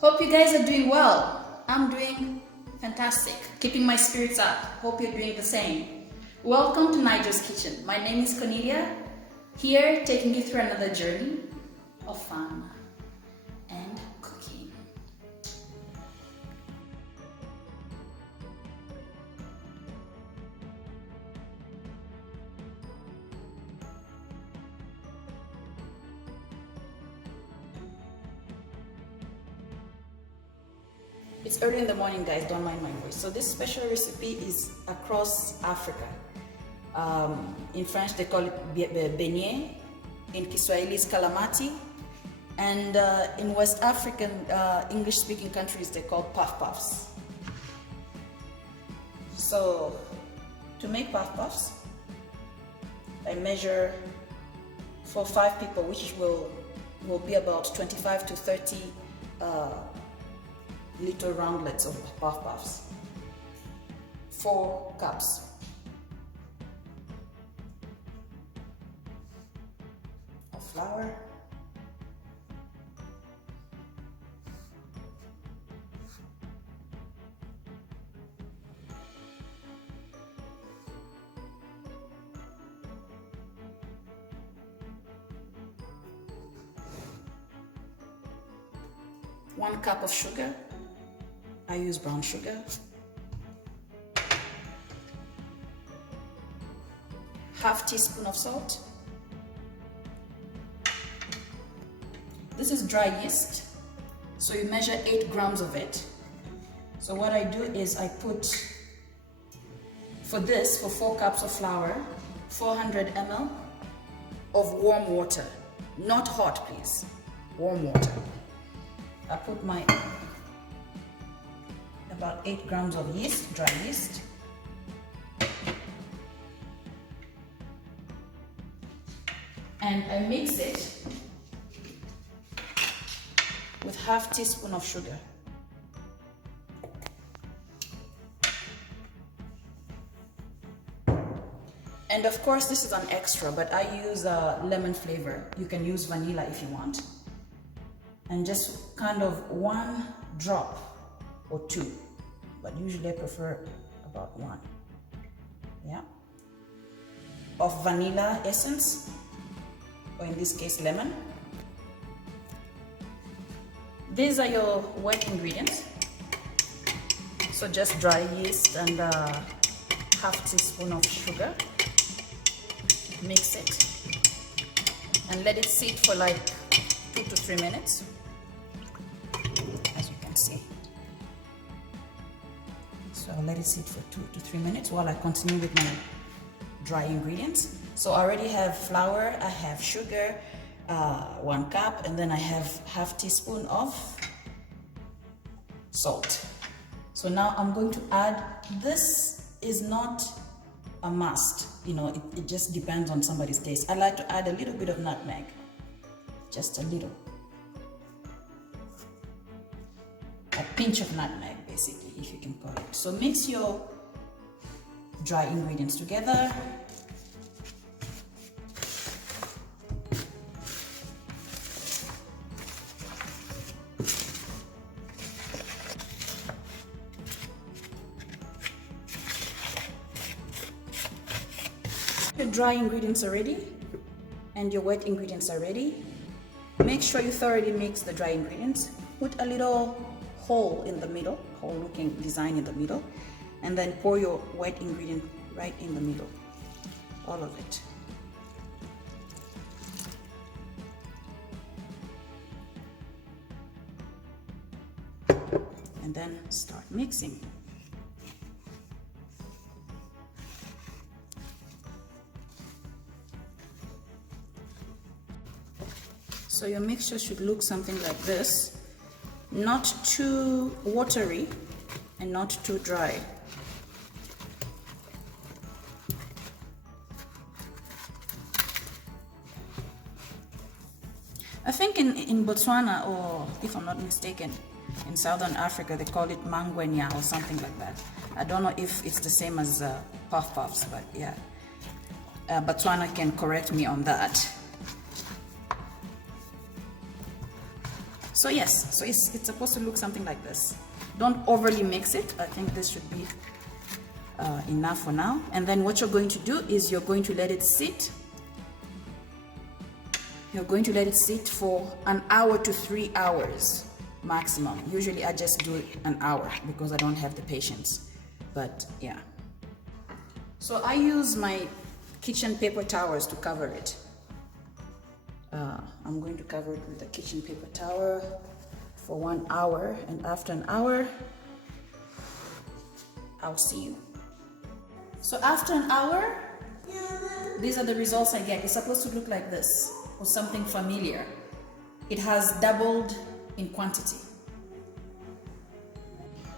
Hope you guys are doing well. I'm doing fantastic, keeping my spirits up. Hope you're doing the same. Welcome to Nyjo's Kitchen. My name is Cornelia, here taking you through another journey of fun and cooking. It's early in the morning, guys, don't mind my voice. So this special recipe is across Africa. In French they call it beignet, in Kiswahili it's kalimati, and in West African English-speaking countries they call puff puffs. So to make puff puffs, I measure for 5 people, which will be about 25 to 30 little roundlets of puff puffs. 4 cups. Of flour. One cup of sugar. I use brown sugar. Half teaspoon of salt. This is dry yeast, so you measure 8 grams of it. So what I do is I put, for 4 cups of flour, 400 ml of warm water. Not hot, please. Warm water. I put my about 8 grams of yeast, dry yeast. And I mix it with half teaspoon of sugar. And of course this is an extra, but I use a lemon flavor. You can use vanilla if you want. And just kind of 1 drop or 2, but usually I prefer about 1, yeah, of vanilla essence, or in this case lemon. These are your wet ingredients, so just dry yeast and half teaspoon of sugar. Mix it and let it sit for like 2 to 3 minutes, as you can see. So I'll let it sit for 2 to 3 minutes while I continue with my dry ingredients. So I already have flour, I have sugar, 1 cup, and then I have half teaspoon of salt. So now I'm going to add, this is not a must, you know, it just depends on somebody's taste. I like to add a little bit of nutmeg, just a little. A pinch of nutmeg, basically, if you can call it. So mix your dry ingredients together. Your dry ingredients are ready and your wet ingredients are ready. Make sure you thoroughly mix the dry ingredients. Put a little hole in the middle, hole looking design in the middle, and then pour your wet ingredient right in the middle, all of it. And then start mixing. So your mixture should look something like this. Not too watery and not too dry. I think in Botswana, or if I'm not mistaken, in Southern Africa, they call it mangwenya or something like that. I don't know if it's the same as puff puffs, but yeah. Botswana can correct me on that. So yes, so it's supposed to look something like this. Don't overly mix it. I think this should be enough for now. And then what you're going to do is you're going to let it sit. You're going to let it sit for an hour to 3 hours maximum. Usually I just do it an hour because I don't have the patience. But yeah. So I use my kitchen paper towels to cover it. I'm going to cover it with a kitchen paper towel for 1 hour, and after an hour I'll see you. So after an hour, these are the results I get. It's supposed to look like this, or something familiar. It has doubled in quantity.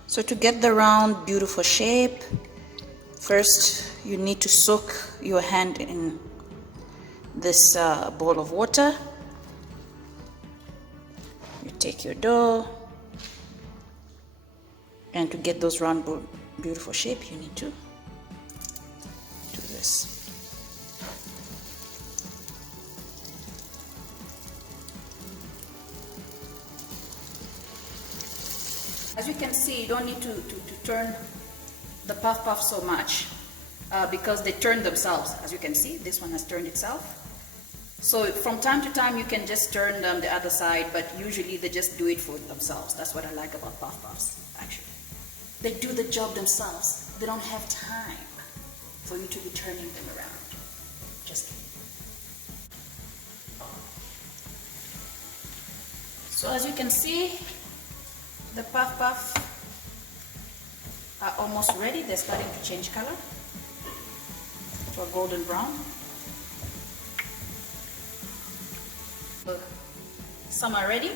So to get the round, beautiful shape, first you need to soak your hand in this bowl of water. You take your dough, and to get those round, beautiful shape, you need to do this. As you can see, you don't need to turn the puff so much because they turn themselves. As you can see, this one has turned itself. So from time to time you can just turn them the other side, but usually they just do it for themselves. That's what I like about puffs, actually. They do the job themselves. They don't have time for you to be turning them around. Just kidding. So as you can see, the puff are almost ready. They're starting to change color to a golden brown. Some are ready.